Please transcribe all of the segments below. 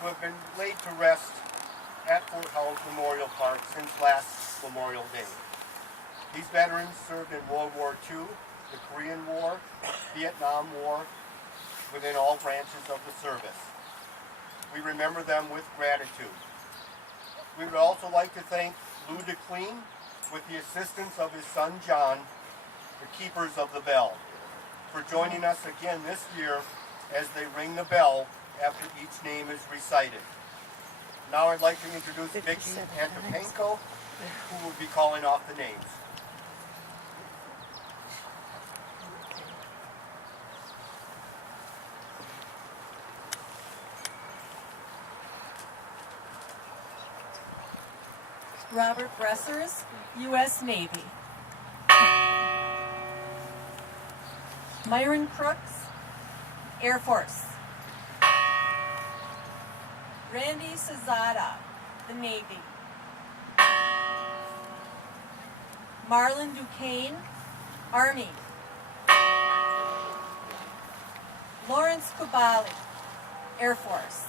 who have been laid to rest at Fort Howard Memorial Park since last Memorial Day. These veterans served in World War II, the Korean War, Vietnam War, within all branches of the service. We remember them with gratitude. We would also like to thank Lou DeClean, with the assistance of his son John, the Keepers of the Bell, for joining us again this year as they ring the bell after each name is recited. Now I'd like to introduce Vicki Antopenko, who will be calling off the names. Robert Bressers, U.S. Navy. Myron Crooks, Air Force. Randy Cesada, the Navy. Marlon Duquesne, Army. Lawrence Kubali, Air Force.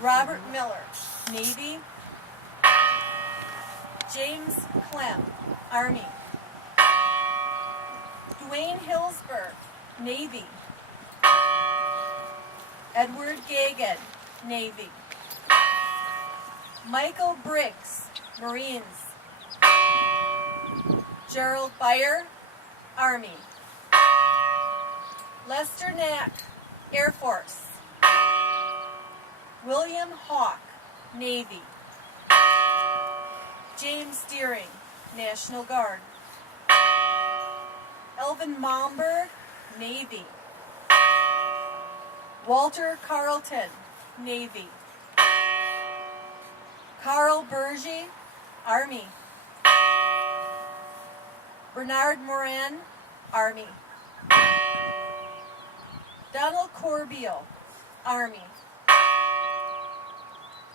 Robert Miller, Navy. James Clem, Army. Dwayne Hillsberg, Navy. Edward Gagan, Navy. Michael Briggs, Marines. Gerald Beyer, Army. Lester Knack, Air Force. William Hawk, Navy. James Deering, National Guard. Elvin Malmberg, Navy. Walter Carlton, Navy. Carl Bergy, Army. Bernard Moran, Army. Donald Corbeil, Army.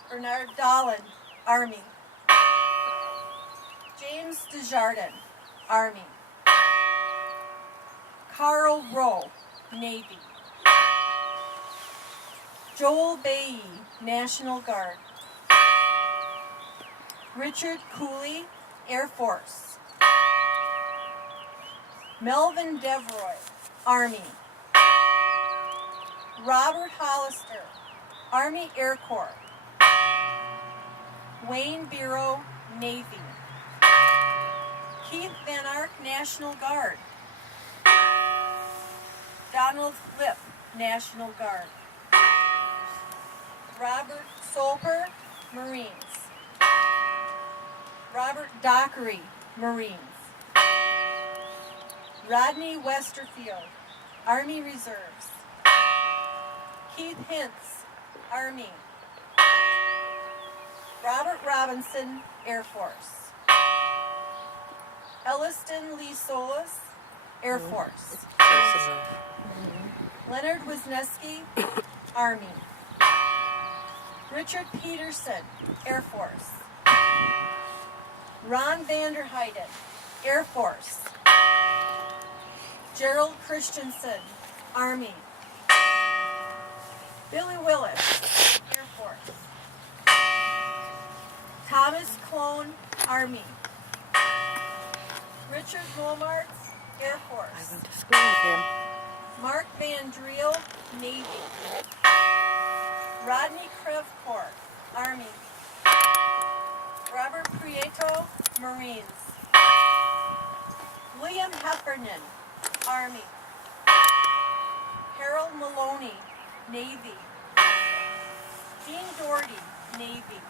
Bernard Dolan, Army. James Desjardins, Army. Carl Rowe, Navy. Joel Bayi, National Guard. Richard Cooley, Air Force. Melvin Devroy, Army. Robert Hollister, Army Air Corps. Wayne Biro, Navy. Keith Van Ark, National Guard. Donald Flip, National Guard. Robert Solper, Marines. Robert Dockery, Marines. Rodney Westerfield, Army Reserves. Keith Hintz, Army. Robert Robinson, Air Force. Elliston Lee Solis, Air Force. Leonard Wisniewski, Army. Richard Peterson, Air Force. Ron Vanderheiden, Air Force. Gerald Christensen, Army. Billy Willis, Air Force. Thomas Clone, Army. Richard Momartz, Air Force. I went to school with him. Mark Van Driel, Navy. Rodney Krevkor, Army. Robert Prieto, Marines. William Heffernan, Army. Harold Maloney, Navy. Dean Doherty, Navy.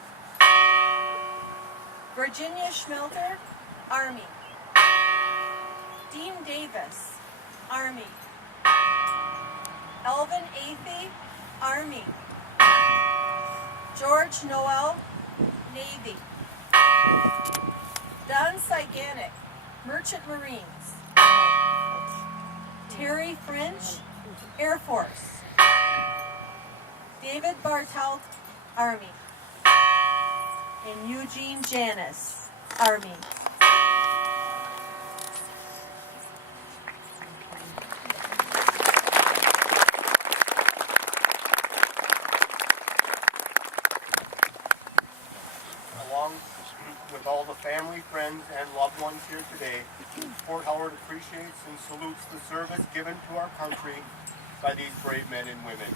Virginia Schmelter, Army. Dean Davis, Army. Elvin Athey, Army. George Noel, Navy. Don Seiganic, Merchant Marines. Terry French, Air Force. David Bartelt, Army. And Eugene Janis, Army. all the family, friends, and loved ones here today, Fort Howard appreciates and salutes the service given to our country by these brave men and women.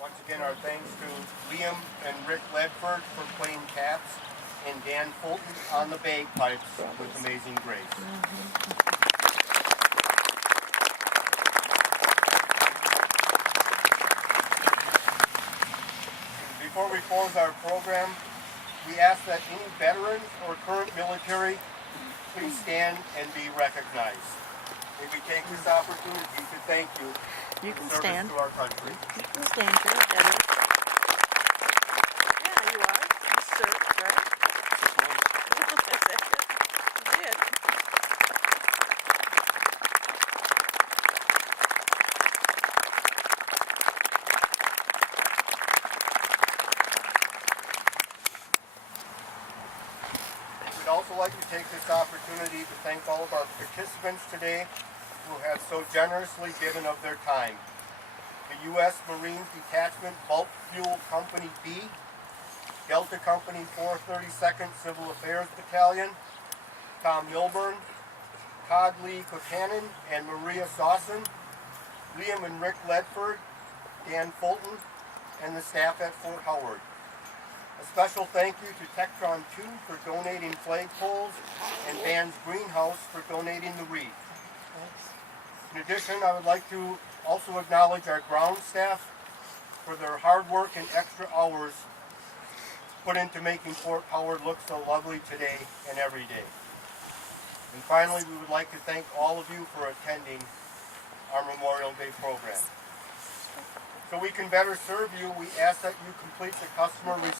Once again, our thanks to Liam and Rick Ledford for playing taps, and Dan Fulton on the bagpipes with Amazing Grace. Before we close our program, we ask that any veterans or current military please stand and be recognized. May we take this opportunity to thank you You for can service stand. to our country. You can stand here, Debbie. Yeah, you are. You served, right? like to take this opportunity to thank all of our participants today who have so generously given of their time. The U.S. Marines Detachment Bulk Fuel Company B, Delta Company 432nd Civil Affairs Battalion, Tom Milburn, Todd Lee Kotanen and Maria Sawson, Liam and Rick Ledford, Dan Fulton, and the staff at Fort Howard. A special thank you to Tektron 2 for donating flagpoles and Vans Greenhouse for donating the wreath. In addition, I would like to also acknowledge our ground staff for their hard work and extra hours put into making Fort Howard look so lovely today and every day. And finally, we would like to thank all of you for attending our Memorial Day program. So we can better serve you, we ask that you complete the customer